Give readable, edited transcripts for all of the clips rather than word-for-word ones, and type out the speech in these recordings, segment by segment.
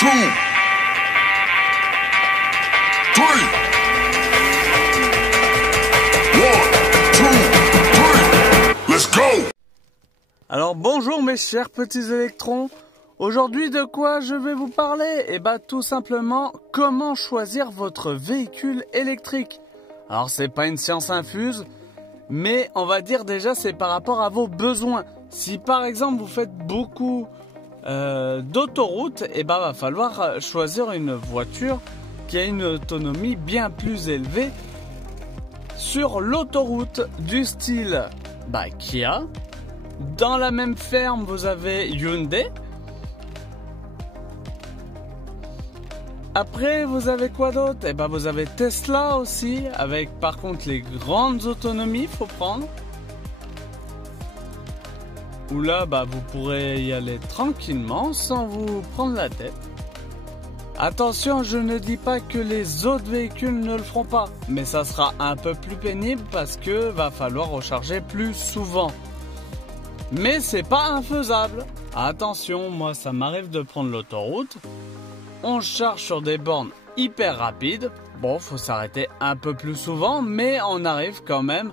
two, three. One, two, three. Let's go. Alors bonjour mes chers petits électrons. Aujourd'hui de quoi je vais vous parler? Eh bien tout simplement comment choisir votre véhicule électrique. Alors c'est pas une science infuse, mais on va dire déjà c'est par rapport à vos besoins. Si par exemple vous faites beaucoup d'autoroutes, eh ben va falloir choisir une voiture qui a une autonomie bien plus élevée sur l'autoroute du style Kia. Dans la même ferme vous avez Hyundai. Après vous avez quoi d'autre? Eh ben vous avez Tesla aussi, avec par contre les grandes autonomies faut prendre. Où là vous pourrez y aller tranquillement sans vous prendre la tête. Attention, je ne dis pas que les autres véhicules ne le feront pas, mais ça sera un peu plus pénible parce que va falloir recharger plus souvent. Mais c'est pas infaisable. Attention, moi ça m'arrive de prendre l'autoroute. On charge sur des bornes hyper rapides. Bon, faut s'arrêter un peu plus souvent, mais on arrive quand même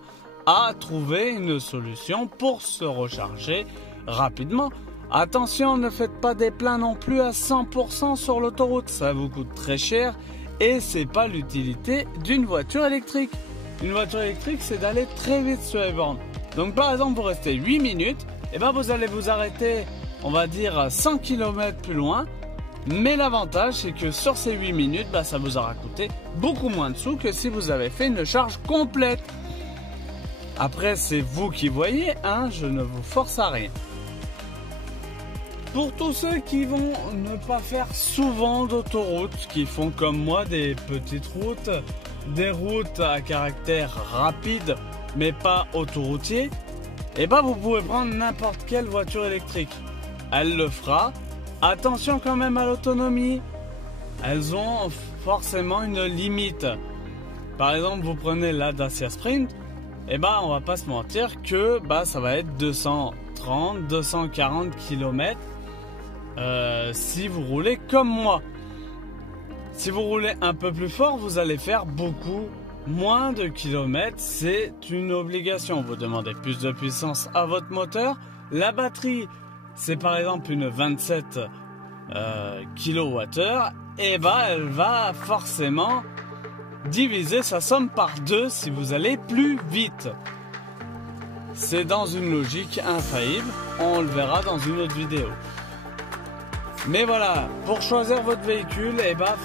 à trouver une solution pour se recharger rapidement. Attention, ne faites pas des pleins non plus à 100% sur l'autoroute. Ça vous coûte très cher et c'est pas l'utilité d'une voiture électrique. Une voiture électrique, c'est d'aller très vite sur les bornes. Donc par exemple, vous restez 8 minutes, et vous allez vous arrêter, on va dire 100 km plus loin. Mais l'avantage, c'est que sur ces 8 minutes, ça vous aura coûté beaucoup moins de sous que si vous avez fait une charge complète. Après, c'est vous qui voyez, je ne vous force à rien. Pour tous ceux qui vont ne pas faire souvent d'autoroute, qui font comme moi des petites routes, des routes à caractère rapide, mais pas autoroutier, vous pouvez prendre n'importe quelle voiture électrique. Elle le fera. Attention quand même à l'autonomie. Elles ont forcément une limite. Par exemple, vous prenez la Dacia Sprint, on va pas se mentir que ça va être 230, 240 km si vous roulez comme moi. Si vous roulez un peu plus fort, vous allez faire beaucoup moins de kilomètres. C'est une obligation. Vous demandez plus de puissance à votre moteur. La batterie, c'est par exemple une 27 kWh, elle va forcément diviser sa somme par 2 si vous allez plus vite. C'est dans une logique infaillible, on le verra dans une autre vidéo. Mais voilà, pour choisir votre véhicule,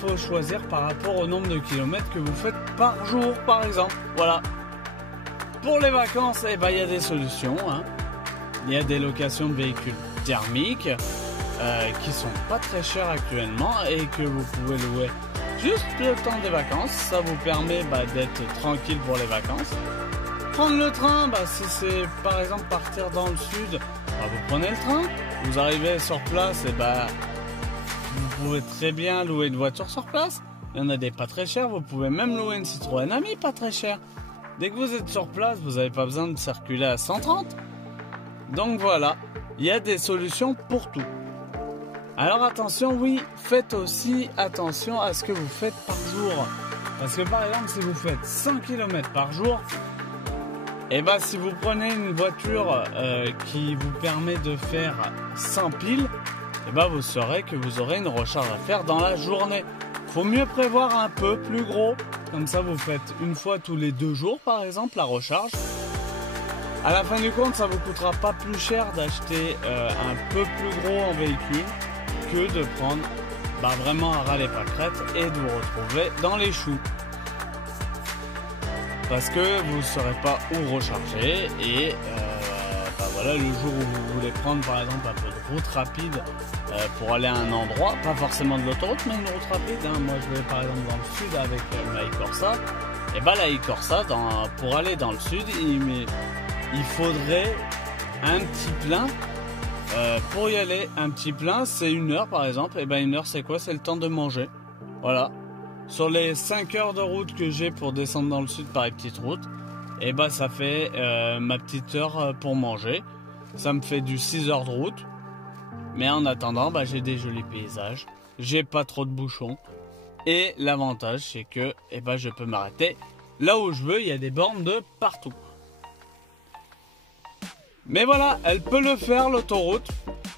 faut choisir par rapport au nombre de kilomètres que vous faites par jour par exemple. Voilà. Pour les vacances, il y a des solutions. Il y a des locations de véhicules thermiques qui sont pas très chères actuellement et que vous pouvez louer juste le temps des vacances. Ça vous permet d'être tranquille pour les vacances. Prendre le train, si c'est par exemple partir dans le sud, vous prenez le train, vous arrivez sur place vous pouvez très bien louer une voiture sur place. Il y en a des pas très chères, vous pouvez même louer une Citroën Ami pas très chère. Dès que vous êtes sur place, vous n'avez pas besoin de circuler à 130. Donc voilà, il y a des solutions pour tout. Alors attention, oui, faites aussi attention à ce que vous faites par jour. Parce que par exemple, si vous faites 100 km par jour, si vous prenez une voiture qui vous permet de faire 100 piles, vous saurez que vous aurez une recharge à faire dans la journée. Faut mieux prévoir un peu plus gros. Comme ça, vous faites une fois tous les 2 jours, par exemple, la recharge. À la fin du compte, ça vous coûtera pas plus cher d'acheter un peu plus gros en véhicule que de prendre vraiment à ras les pâquerettes et de vous retrouver dans les choux. Parce que vous ne saurez pas où recharger et voilà, le jour où vous voulez prendre par exemple un peu de route rapide pour aller à un endroit, pas forcément de l'autoroute mais une route rapide. Moi je vais par exemple dans le sud avec la e-Corsa. La e-Corsa, pour aller dans le sud, il faudrait un petit plein. Pour y aller, un petit plein, c'est 1 heure par exemple. 1 heure, c'est quoi? C'est le temps de manger. Voilà. Sur les 5 heures de route que j'ai pour descendre dans le sud par les petites routes, ça fait ma petite heure pour manger. Ça me fait du 6 heures de route. Mais en attendant, j'ai des jolis paysages. j'ai pas trop de bouchons. Et l'avantage, c'est que je peux m'arrêter là où je veux, il y a des bornes de partout. Mais voilà, elle peut le faire l'autoroute.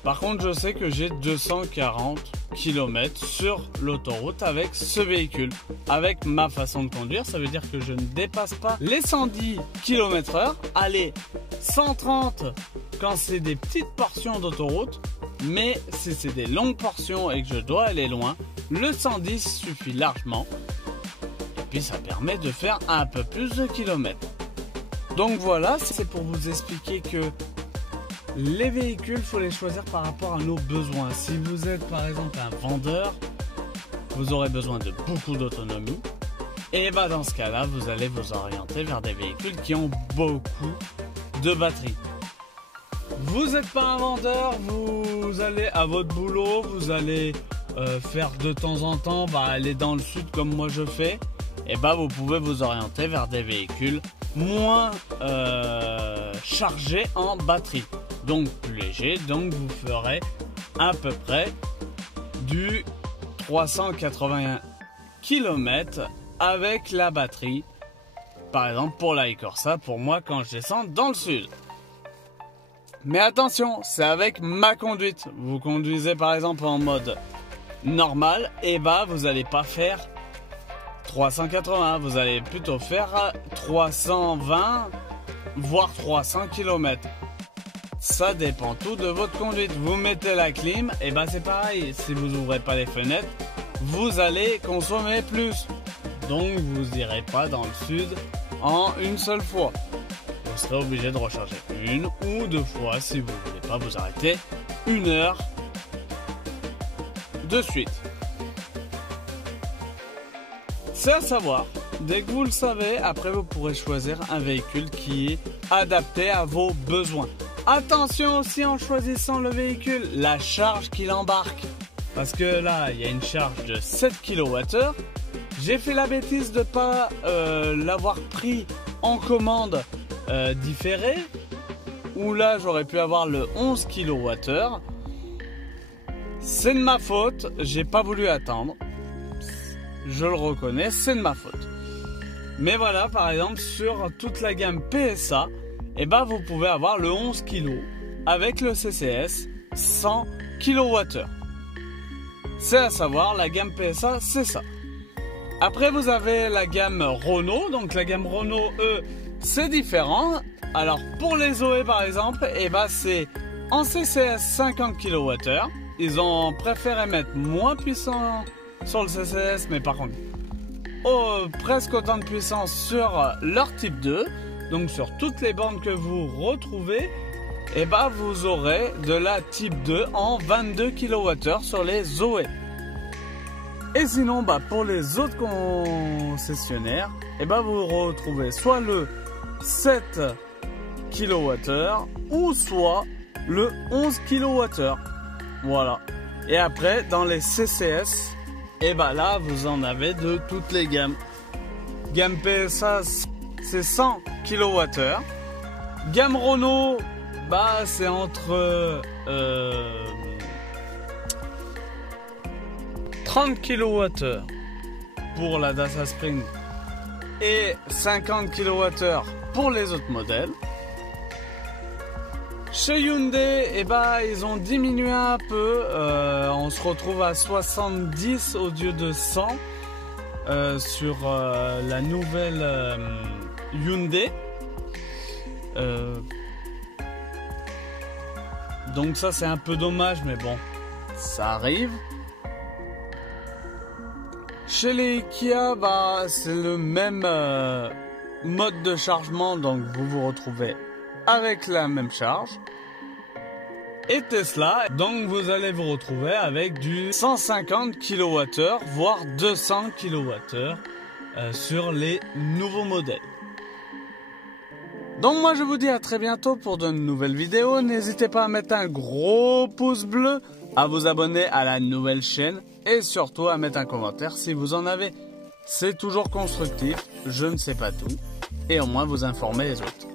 Par contre, je sais que j'ai 240 km sur l'autoroute avec ce véhicule. Avec ma façon de conduire, ça veut dire que je ne dépasse pas les 110 km/h. Allez, 130 quand c'est des petites portions d'autoroute. Mais si c'est des longues portions et que je dois aller loin, le 110 suffit largement. Et puis ça permet de faire un peu plus de kilomètres. Donc voilà, c'est pour vous expliquer que les véhicules, il faut les choisir par rapport à nos besoins. Si vous êtes par exemple un vendeur, vous aurez besoin de beaucoup d'autonomie. Et dans ce cas-là, vous allez vous orienter vers des véhicules qui ont beaucoup de batterie. Vous n'êtes pas un vendeur, vous allez à votre boulot, vous allez faire de temps en temps, aller dans le sud comme moi je fais. Et vous pouvez vous orienter vers des véhicules moins chargés en batterie. Donc plus léger, donc vous ferez à peu près du 381 km avec la batterie. Par exemple pour la Corsa, pour moi quand je descends dans le sud. Mais attention, c'est avec ma conduite. Vous conduisez par exemple en mode normal, et vous n'allez pas faire 380, vous allez plutôt faire 320 voire 300 km. Ça dépend tout de votre conduite. Vous mettez la clim, et c'est pareil. Si vous n'ouvrez pas les fenêtres, vous allez consommer plus. Donc vous n'irez pas dans le sud en une seule fois. Vous serez obligé de recharger une ou deux fois si vous ne voulez pas vous arrêter 1 heure de suite. C'est à savoir, dès que vous le savez, après vous pourrez choisir un véhicule qui est adapté à vos besoins. Attention aussi en choisissant le véhicule, la charge qu'il embarque. Parce que là, il y a une charge de 7 kWh. J'ai fait la bêtise de ne pas l'avoir pris en commande différée. Où là, j'aurais pu avoir le 11 kWh. C'est de ma faute, j'ai pas voulu attendre. Je le reconnais, c'est de ma faute. Mais voilà, par exemple, sur toute la gamme PSA, vous pouvez avoir le 11 kg avec le CCS 100 kWh. C'est à savoir, la gamme PSA, c'est ça. Après, vous avez la gamme Renault. Donc la gamme Renault, c'est différent. Alors pour les Zoé par exemple, c'est en CCS 50 kWh. Ils ont préféré mettre moins puissant sur le CCS, mais par contre presque autant de puissance sur leur type 2. Donc sur toutes les bornes que vous retrouvez, vous aurez de la type 2 en 22 kWh sur les Zoé. Et sinon pour les autres concessionnaires, vous retrouvez soit le 7 kWh ou soit le 11 kWh. Voilà. Et après dans les CCS, là vous en avez de toutes les gammes. Gamme PSA, c'est 100 kWh. Gamme Renault, c'est entre 30 kWh pour la Dacia Spring et 50 kWh pour les autres modèles. Chez Hyundai, ils ont diminué un peu. On se retrouve à 70 au lieu de 100 sur la nouvelle Hyundai. Donc ça c'est un peu dommage, mais bon, ça arrive. Chez les Kia, c'est le même mode de chargement, donc vous vous retrouvez avec la même charge. Et Tesla, donc vous allez vous retrouver avec du 150 kWh, voire 200 kWh sur les nouveaux modèles. Donc moi je vous dis à très bientôt pour de nouvelles vidéos. N'hésitez pas à mettre un gros pouce bleu, à vous abonner à la nouvelle chaîne et surtout à mettre un commentaire si vous en avez. C'est toujours constructif, je ne sais pas tout, et au moins vous informer les autres.